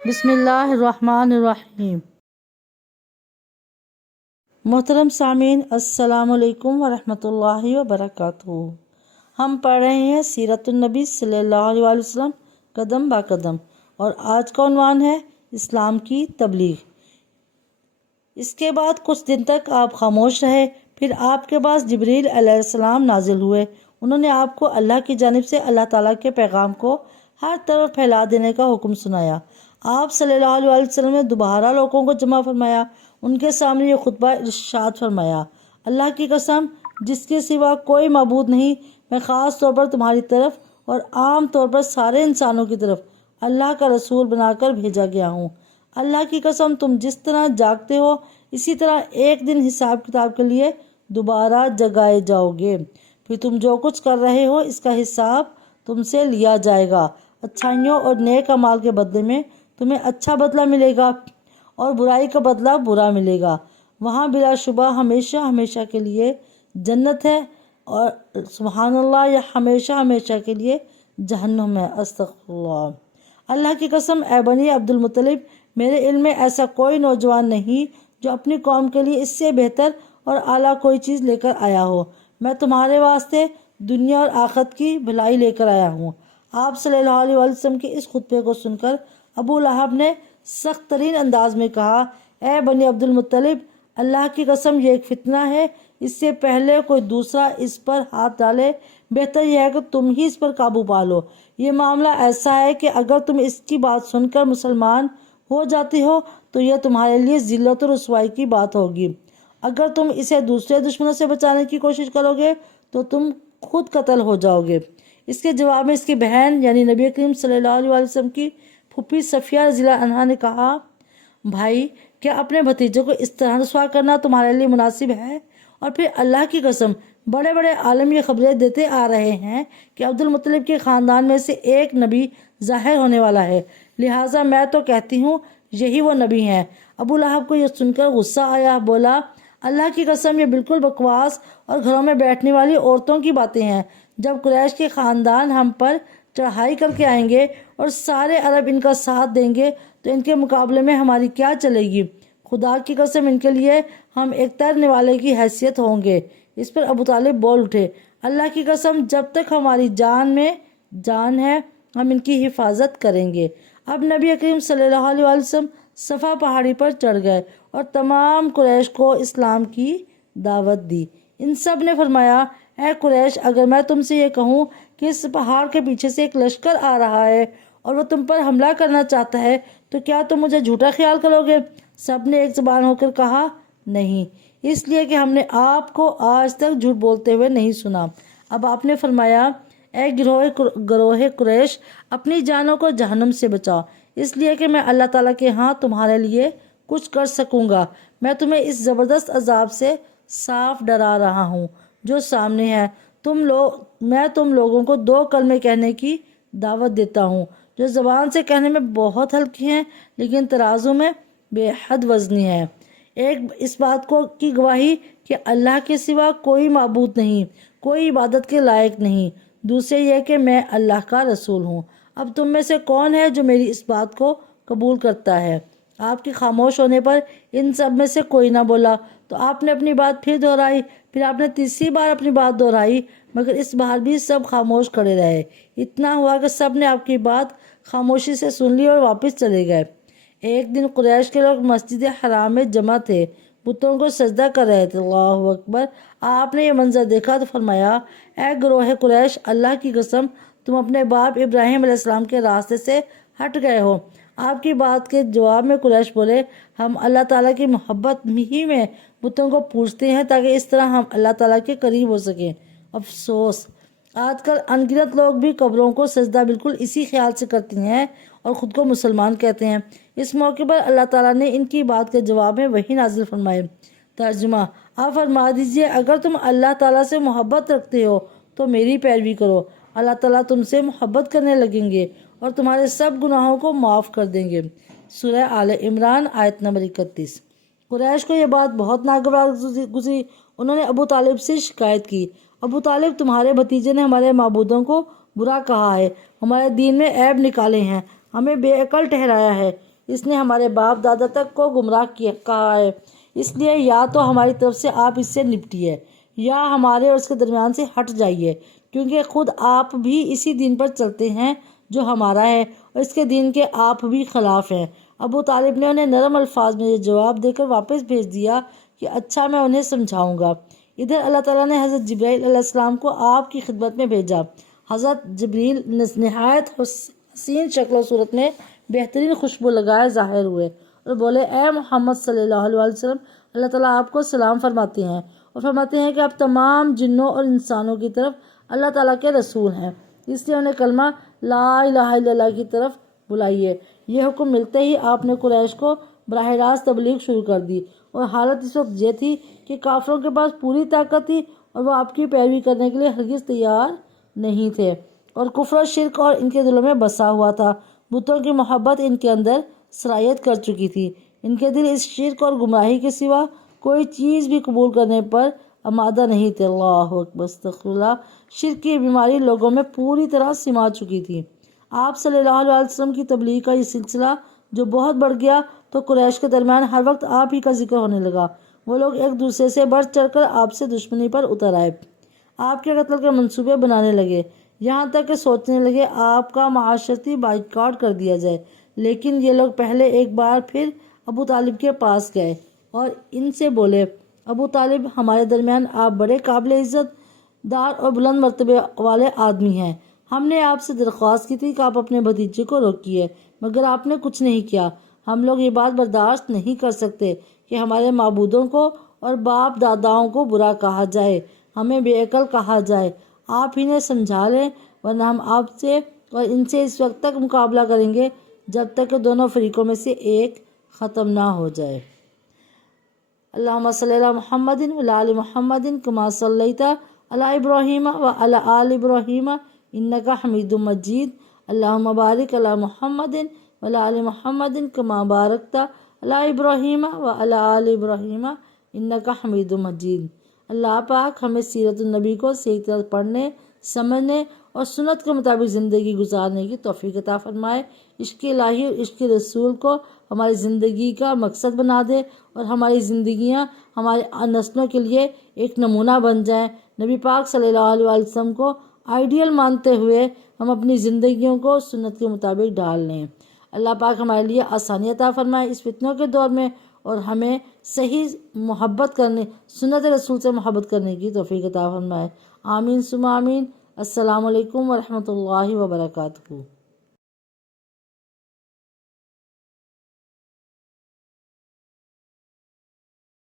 بسم اللہ الرحمن الرحیم۔ محترم سامعین، السلام علیکم ورحمۃ اللہ وبرکاتہ۔ ہم پڑھ رہے ہیں سیرت النبی صلی اللہ علیہ وسلم قدم با قدم، اور آج کا عنوان ہے اسلام کی تبلیغ۔ اس کے بعد کچھ دن تک آپ خاموش رہے، پھر آپ کے پاس جبریل علیہ السلام نازل ہوئے۔ انہوں نے آپ کو اللہ کی جانب سے اللہ تعالیٰ کے پیغام کو ہر طرف پھیلا دینے کا حکم سنایا۔ آپ صلی اللہ علیہ وسلم نے دوبارہ لوگوں کو جمع فرمایا، ان کے سامنے یہ خطبہ ارشاد فرمایا: اللہ کی قسم جس کے سوا کوئی معبود نہیں، میں خاص طور پر تمہاری طرف اور عام طور پر سارے انسانوں کی طرف اللہ کا رسول بنا کر بھیجا گیا ہوں۔ اللہ کی قسم تم جس طرح جاگتے ہو اسی طرح ایک دن حساب کتاب کے لیے دوبارہ جگائے جاؤ گے، پھر تم جو کچھ کر رہے ہو اس کا حساب تم سے لیا جائے گا۔ اچھائیوں اور نیک اعمال کے بدلے میں تمہیں اچھا بدلہ ملے گا اور برائی کا بدلہ برا ملے گا۔ وہاں بلا شبہ ہمیشہ ہمیشہ کے لیے جنت ہے، اور سبحان اللہ، یا ہمیشہ ہمیشہ کے لیے جہنم ہے۔ استغفر اللہ۔ اللہ کی قسم اے بنی عبد المطلب، میرے علم میں ایسا کوئی نوجوان نہیں جو اپنی قوم کے لیے اس سے بہتر اور اعلیٰ کوئی چیز لے کر آیا ہو۔ میں تمہارے واسطے دنیا اور آخرت کی بھلائی لے کر آیا ہوں۔ آپ صلی اللہ علیہ وسلم کے اس خطبے کو سن کر ابو لہب نے سخت ترین انداز میں کہا: اے بنی عبد المطلب، اللہ کی قسم یہ ایک فتنہ ہے، اس سے پہلے کوئی دوسرا اس پر ہاتھ ڈالے بہتر یہ ہے کہ تم ہی اس پر قابو پا لو۔ یہ معاملہ ایسا ہے کہ اگر تم اس کی بات سن کر مسلمان ہو جاتے ہو تو یہ تمہارے لیے ذلت و رسوائی کی بات ہوگی۔ اگر تم اسے دوسرے دشمنوں سے بچانے کی کوشش کرو گے تو تم خود قتل ہو جاؤ گے۔ اس کے جواب میں اس کی بہن یعنی نبی کریم صلی اللہ علیہ وسلم کی پھوپھی صفیہ رضی اللہ عنہا نے کہا: بھائی، کیا اپنے بھتیجے کو اس طرح رسوا کرنا تمہارے لیے مناسب ہے؟ اور پھر اللہ کی قسم بڑے بڑے عالم یہ خبریں دیتے آ رہے ہیں کہ عبد المطلب کے خاندان میں سے ایک نبی ظاہر ہونے والا ہے، لہٰذا میں تو کہتی ہوں یہی وہ نبی ہیں۔ ابو لہب کو یہ سن کر غصہ آیا، بولا: اللہ کی قسم یہ بالکل بکواس اور گھروں میں بیٹھنے والی عورتوں کی باتیں ہیں۔ جب قریش کے خاندان ہم پر چڑھائی کر کے آئیں گے اور سارے عرب ان کا ساتھ دیں گے تو ان کے مقابلے میں ہماری کیا چلے گی؟ خدا کی قسم ان کے لیے ہم ایک تیرنے والے کی حیثیت ہوں گے۔ اس پر ابو طالب بول اٹھے: اللہ کی قسم جب تک ہماری جان میں جان ہے ہم ان کی حفاظت کریں گے۔ اب نبی کریم صلی اللہ علیہ وسلم صفا پہاڑی پر چڑھ گئے اور تمام قریش کو اسلام کی دعوت دی۔ ان سب نے فرمایا: اے قریش، اگر میں تم سے یہ کہوں کہ اس پہاڑ کے پیچھے سے ایک لشکر آ رہا ہے اور وہ تم پر حملہ کرنا چاہتا ہے تو کیا تم مجھے جھوٹا خیال کرو گے؟ سب نے ایک زبان ہو کر کہا: نہیں، اس لیے کہ ہم نے آپ کو آج تک جھوٹ بولتے ہوئے نہیں سنا۔ اب آپ نے فرمایا: اے گروہ قریش، اپنی جانوں کو جہنم سے بچاؤ، اس لیے کہ میں اللہ تعالیٰ کے ہاں تمہارے لیے کچھ کر سکوں گا۔ میں تمہیں اس زبردست عذاب سے صاف ڈرا رہا ہوں جو سامنے ہے۔ میں تم لوگوں کو 2 کلمے کہنے کی دعوت دیتا ہوں جو زبان سے کہنے میں بہت ہلکی ہیں لیکن ترازو میں بے حد وزنی ہے۔ ایک اس بات کی گواہی کہ اللہ کے سوا کوئی معبود نہیں، کوئی عبادت کے لائق نہیں، دوسرے یہ کہ میں اللہ کا رسول ہوں۔ اب تم میں سے کون ہے جو میری اس بات کو قبول کرتا ہے؟ آپ کے خاموش ہونے پر ان سب میں سے کوئی نہ بولا، تو آپ نے اپنی بات پھر دہرائی، پھر آپ نے تیسری بار اپنی بات دہرائی، مگر اس بار بھی سب خاموش کھڑے رہے۔ اتنا ہوا کہ سب نے آپ کی بات خاموشی سے سن لی اور واپس چلے گئے۔ ایک دن قریش کے لوگ مسجد حرام میں جمع تھے، بتوں کو سجدہ کر رہے تھے۔ اللہ اکبر! آپ نے یہ منظر دیکھا تو فرمایا: اے گروہ قریش، اللہ کی قسم تم اپنے باپ ابراہیم علیہ السلام کے راستے سے ہٹ گئے ہو۔ آپ کی بات کے جواب میں قریش بولے: ہم اللہ تعالیٰ کی محبت ہی میں بتوں کو پوجتے ہیں تاکہ اس طرح ہم اللہ تعالیٰ کے قریب ہو سکیں۔ افسوس! آج کل ان گنت لوگ بھی قبروں کو سجدہ بالکل اسی خیال سے کرتی ہیں اور خود کو مسلمان کہتے ہیں۔ اس موقع پر اللہ تعالیٰ نے ان کی بات کے جواب میں وحی نازل فرمائے۔ ترجمہ: آپ فرما دیجئے اگر تم اللہ تعالیٰ سے محبت رکھتے ہو تو میری پیروی کرو، اللہ تعالیٰ تم سے محبت کرنے لگیں گے اور تمہارے سب گناہوں کو معاف کر دیں گے۔ سورہ آل عمران آیت نمبر 31۔ قریش کو یہ بات بہت ناگوار گزری۔ انہوں نے ابو طالب سے شکایت کی: ابو طالب، تمہارے بھتیجے نے ہمارے معبودوں کو برا کہا ہے، ہمارے دین میں عیب نکالے ہیں، ہمیں بے عقل ٹھہرایا ہے، اس نے ہمارے باپ دادا تک کو گمراہ کہا ہے، اس لیے یا تو ہماری طرف سے آپ اس سے نپٹیے یا ہمارے اور اس کے درمیان سے ہٹ جائیے، کیونکہ خود آپ بھی اسی دین پر چلتے ہیں جو ہمارا ہے اور اس کے دین کے آپ بھی خلاف ہیں۔ ابو طالب نے انہیں نرم الفاظ میں یہ جواب دے کر واپس بھیج دیا کہ اچھا، میں انہیں سمجھاؤں گا۔ ادھر اللہ تعالیٰ نے حضرت جبرائیل علیہ السلام کو آپ کی خدمت میں بھیجا۔ حضرت جبرائیل نہایت حسین شکل و صورت میں بہترین خوشبو لگائے ظاہر ہوئے اور بولے، اے محمد صلی اللہ علیہ وسلم، اللہ تعالیٰ آپ کو سلام فرماتے ہیں اور فرماتے ہیں کہ آپ تمام جنوں اور انسانوں کی طرف اللہ تعالیٰ کے رسول ہیں، اس لیے انہیں کلمہ لا الہ الا اللہ کی طرف بلائیے۔ یہ حکم ملتے ہی آپ نے قریش کو براہ راست تبلیغ شروع کر دی، اور حالت اس وقت یہ تھی کہ کافروں کے پاس پوری طاقت تھی اور وہ آپ کی پیروی کرنے کے لیے ہرگز تیار نہیں تھے، اور کفر و شرک اور ان کے دلوں میں بسا ہوا تھا۔ بتوں کی محبت ان کے اندر سرایت کر چکی تھی، ان کے دل اس شرک اور گمراہی کے سوا کوئی چیز بھی قبول کرنے پر آمادہ نہیں تھے۔ اللہ اکبر، استغفر اللہ۔ شرک کی بیماری لوگوں میں پوری طرح سما چکی تھی۔ آپ صلی اللہ علیہ وسلم کی تبلیغ کا یہ سلسلہ جو بہت بڑھ گیا تو قریش کے درمیان ہر وقت آپ ہی کا ذکر ہونے لگا۔ وہ لوگ ایک دوسرے سے بڑھ چڑھ کر آپ سے دشمنی پر اتر آئے، آپ کے قتل کے منصوبے بنانے لگے، یہاں تک کہ سوچنے لگے آپ کا معاشرتی بائیکاٹ کر دیا جائے۔ لیکن یہ لوگ پہلے ایک بار پھر ابو طالب کے پاس گئے اور ان سے بولے، ابو طالب، ہمارے درمیان آپ بڑے قابل عزت دار اور بلند مرتبے والے آدمی ہیں۔ ہم نے آپ سے درخواست کی تھی کہ آپ اپنے بھتیجے کو روکیے، مگر آپ نے کچھ نہیں کیا۔ ہم لوگ یہ بات برداشت نہیں کر سکتے کہ ہمارے معبودوں کو اور باپ داداؤں کو برا کہا جائے، ہمیں بے عقل کہا جائے۔ آپ انہیں سمجھا لیں، ورنہ ہم آپ سے اور ان سے اس وقت تک مقابلہ کریں گے جب تک کہ دونوں فریقوں میں سے ایک ختم نہ ہو جائے۔ اللہم صلی علی محمد وعلی آل محمد کما صلیت علی ابراہیم وعلی آل ابراہیم انک حمید مجید۔ اللہم بارک علی محمد وعلی آل محمد کما بارکت علی ابراہیم وعلی آل ابراہیم انک حمید مجید۔ اللہ پاک ہمیں سیرت النبی کو صحیح طرح پڑھنے، سمجھنے اور سنت کے مطابق زندگی گزارنے کی توفیق عطا فرمائے۔ عشق الہی اور عشق رسول کو ہماری زندگی کا مقصد بنا دے اور ہماری زندگیاں ہمارے نسلوں کے لیے ایک نمونہ بن جائیں۔ نبی پاک صلی اللہ علیہ وسلم کو آئیڈیل مانتے ہوئے ہم اپنی زندگیوں کو سنت کے مطابق ڈال لیں۔ اللہ پاک ہمارے لیے آسانی عطا فرمائے اس فتنوں کے دور میں، اور ہمیں صحیح محبت کرنے، سنت رسول سے محبت کرنے کی توفیق عطا فرمائے۔ آمین ثم آمین۔ السلام علیکم ورحمۃ اللہ وبرکاتہ۔